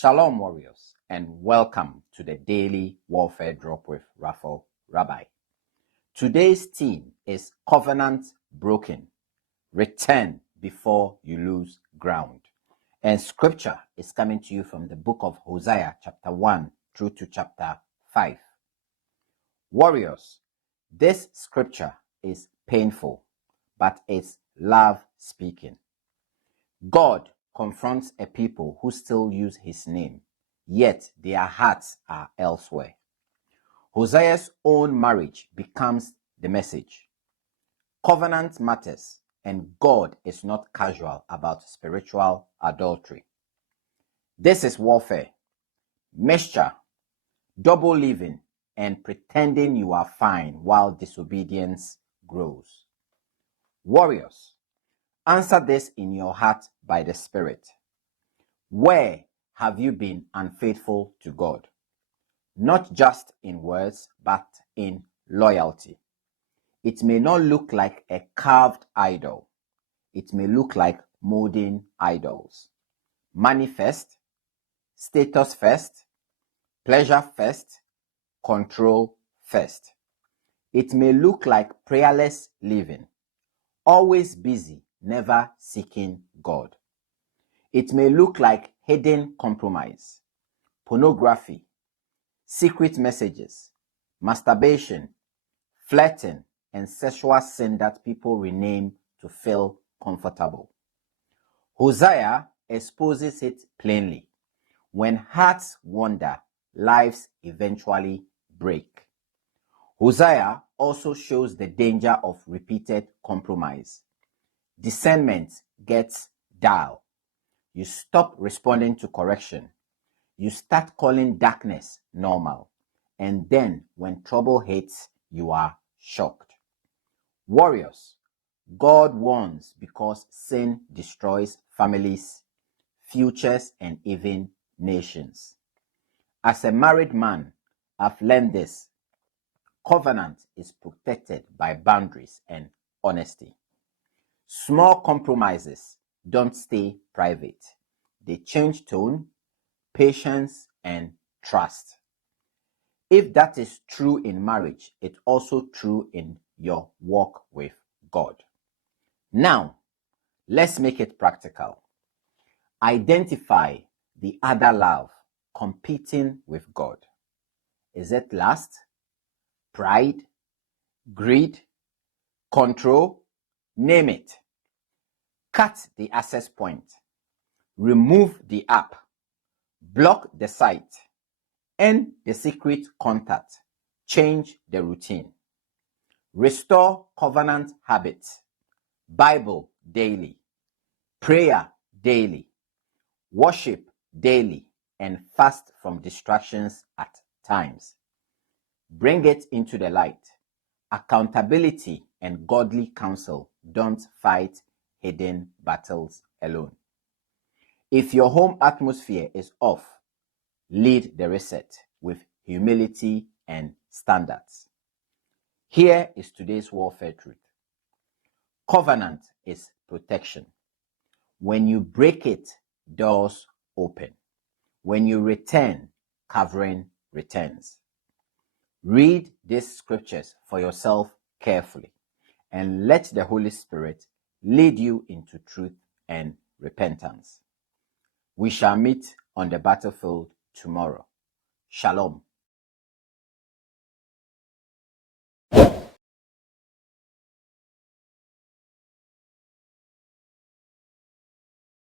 Shalom, warriors, and welcome to the Daily Warfare Drop with Raphael Rabbi. Today's theme is Covenant Broken. Return before you lose ground. And scripture is coming to you from the book of Hosea, chapter 1 through to chapter 5. Warriors, this scripture is painful, but it's love speaking. God confronts a people who still use his name, yet their hearts are elsewhere. Hosea's own marriage becomes the message. Covenant matters, and God is not casual about spiritual adultery. This is warfare, mixture, double living, and pretending you are fine while disobedience grows. Warriors, answer this in your heart by the Spirit. Where have you been unfaithful to God? Not just in words, but in loyalty. It may not look like a carved idol. It may look like molding idols. Money first, status first, pleasure first, control first. It may look like prayerless living, always busy, never seeking God. It may look like hidden compromise, pornography, secret messages, masturbation, flirting, and sexual sin that people rename to feel comfortable. Hosea exposes it plainly. When hearts wander, lives eventually break. Hosea also shows the danger of repeated compromise. Discernment gets dull. You stop responding to correction. You start calling darkness normal. And then when trouble hits, you are shocked. Warriors, God warns because sin destroys families, futures, and even nations. As a married man, I've learned this. Covenant is protected by boundaries and honesty. Small compromises don't stay private. They change tone, patience, and trust. If that is true in marriage, it's also true in your walk with God. Now, let's make it practical. Identify the other love competing with God. Is it lust, pride, greed, control? Name it. Cut the access point. Remove the app. Block the site. End the secret contact. Change the routine. Restore covenant habits. Bible daily. Prayer daily. Worship daily. And fast from distractions at times. Bring it into the light. Accountability and godly counsel don't fight hidden battles alone. If your home atmosphere is off, lead the reset with humility and standards. Here is today's warfare truth. Covenant is protection. When you break it, doors open. When you return, covering returns. Read these scriptures for yourself carefully and let the Holy Spirit lead you into truth and repentance. We shall meet on the battlefield tomorrow. Shalom.